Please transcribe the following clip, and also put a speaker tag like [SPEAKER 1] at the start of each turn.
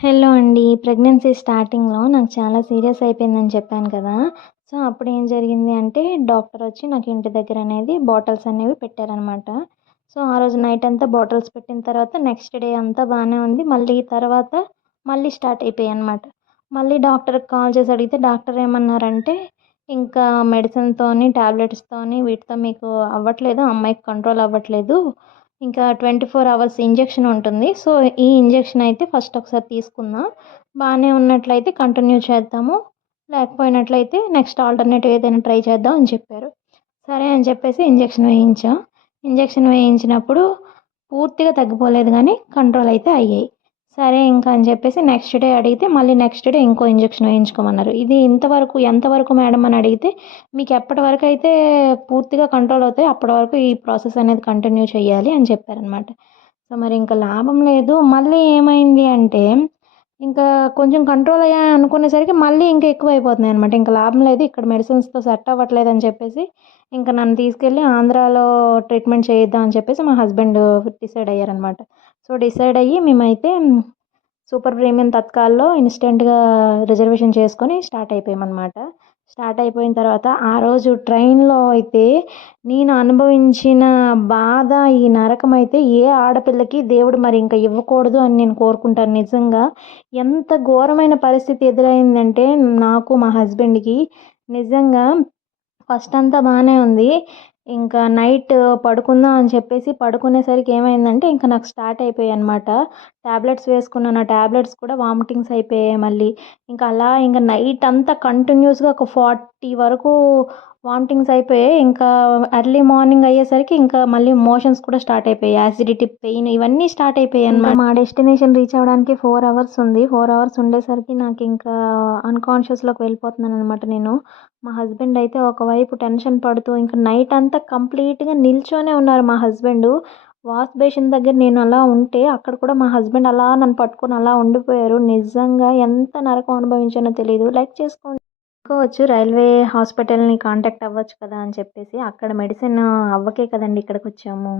[SPEAKER 1] Hello అండి. Pregnancy స్టార్టింగ్లో నాకు చాలా సీరియస్ అయిపోయిందని చెప్పాను కదా. సో అప్పుడు ఏం జరిగింది అంటే డాక్టర్ వచ్చి నాకు ఇంటి దగ్గర అనేది బాటిల్స్ అనేవి పెట్టారనమాట సో ఆ రోజు నైట్ అంతా బాటిల్స్ పెట్టిన తర్వాత నెక్స్ట్ డే అంతా బాగానే ఉంది. మళ్ళీ తర్వాత మళ్ళీ స్టార్ట్ అయిపోయాయి అనమాట మళ్ళీ డాక్టర్కి కాల్ చేసి అడిగితే డాక్టర్ ఏమన్నారంటే ఇంకా మెడిసిన్తోని టాబ్లెట్స్తోని వీటితో మీకు అవ్వట్లేదు అమ్మాయికి కంట్రోల్ అవ్వట్లేదు. ఇంకా ట్వంటీ ఫోర్ అవర్స్ ఇంజెక్షన్ ఉంటుంది. సో ఈ ఇంజెక్షన్ అయితే ఫస్ట్ ఒకసారి తీసుకుందాం. బాగానే ఉన్నట్లయితే కంటిన్యూ చేద్దాము. లేకపోయినట్లయితే నెక్స్ట్ ఆల్టర్నేటివ్ ఏదైనా ట్రై చేద్దాం అని చెప్పారు. సరే అని చెప్పేసి ఇంజెక్షన్ వేయించాం. ఇంజెక్షన్ వేయించినప్పుడు పూర్తిగా తగ్గిపోలేదు కానీ కంట్రోల్ అయితే అయ్యాయి. సరే ఇంకా అని చెప్పేసి నెక్స్ట్ డే అడిగితే మళ్ళీ నెక్స్ట్ డే ఇంకో ఇంజెక్షన్ వేయించుకోమన్నారు. ఇది ఇంతవరకు ఎంతవరకు మేడం అని అడిగితే మీకు ఎప్పటి వరకు అయితే పూర్తిగా కంట్రోల్ అవుతాయి అప్పటి వరకు ఈ ప్రాసెస్ అనేది కంటిన్యూ చేయాలి అని చెప్పారనమాట సో మరి ఇంకా లాభం లేదు. మళ్ళీ ఏమైంది అంటే ఇంకా కొంచెం కంట్రోల్ అయ్యా అనుకునేసరికి మళ్ళీ ఇంకా ఎక్కువ అయిపోతున్నాయి అనమాట ఇంకా లాభం లేదు ఇక్కడ మెడిసిన్స్తో సెట్ అవ్వట్లేదు అని చెప్పేసి ఇంకా నన్ను తీసుకెళ్ళి ఆంధ్రాలో ట్రీట్మెంట్ చేయిద్దాం అని చెప్పేసి మా హస్బెండ్ డిసైడ్ అయ్యారనమాట సో డిసైడ్ అయ్యి మేమైతే సూపర్ ప్రీమియం తత్కాల్లో ఇన్స్టెంట్గా రిజర్వేషన్ చేసుకొని స్టార్ట్ అయిపోయామన్నమాట. స్టార్ట్ అయిపోయిన తర్వాత ఆ రోజు ట్రైన్లో అయితే నేను అనుభవించిన బాధ ఈ నరకం అయితే ఏ ఆడపిల్లకి దేవుడు మరి ఇంకా ఇవ్వకూడదు అని నేను కోరుకుంటాను నిజంగా. ఎంత ఘోరమైన పరిస్థితి ఎదురైందంటే నాకు మా హస్బెండ్కి నిజంగా ఫస్ట్ అంతా బాగానే ఉంది. ఇంకా నైట్ పడుకుందాం అని చెప్పేసి పడుకునేసరికి ఏమైందంటే ఇంకా నాకు స్టార్ట్ అయిపోయాయి అనమాట ట్యాబ్లెట్స్ వేసుకున్నాను. నా ట్యాబ్లెట్స్ కూడా వామిటింగ్స్ అయిపోయాయి మళ్ళీ. ఇంకా అలా ఇంకా నైట్ అంతా కంటిన్యూస్గా ఒక ఫార్టీ వరకు వామిటింగ్స్ అయిపోయాయి. ఇంకా ఎర్లీ మార్నింగ్ అయ్యేసరికి ఇంకా మళ్ళీ మోషన్స్ కూడా స్టార్ట్ అయిపోయాయి. యాసిడిటీ పెయిన్ ఇవన్నీ స్టార్ట్ అయిపోయాయి అనమాట మా డెస్టినేషన్ రీచ్ అవ్వడానికి ఫోర్ అవర్స్ ఉంది. ఫోర్ అవర్స్ ఉండేసరికి నాకు ఇంకా అన్కాన్షియస్లోకి వెళ్ళిపోతున్నాను అనమాట నేను. మా హస్బెండ్ అయితే ఒకవైపు టెన్షన్ పడుతూ ఇంకా నైట్ అంతా కంప్లీట్గా నిల్చొనే ఉన్నారు మా హస్బెండ్. వాష్ బేసిన్ దగ్గర నేను అలా ఉంటే అక్కడ కూడా మా హస్బెండ్ అలా నన్ను పట్టుకొని అలా ఉండిపోయారు. నిజంగా ఎంత నరకం అనుభవించానో తెలియదు లైక్ చేసుకోండి. అనుకోవచ్చు రైల్వే హాస్పిటల్ని కాంటాక్ట్ అవ్వచ్చు కదా అని చెప్పేసి అక్కడ మెడిసిన్ అవ్వకే కదండి ఇక్కడికి వచ్చాము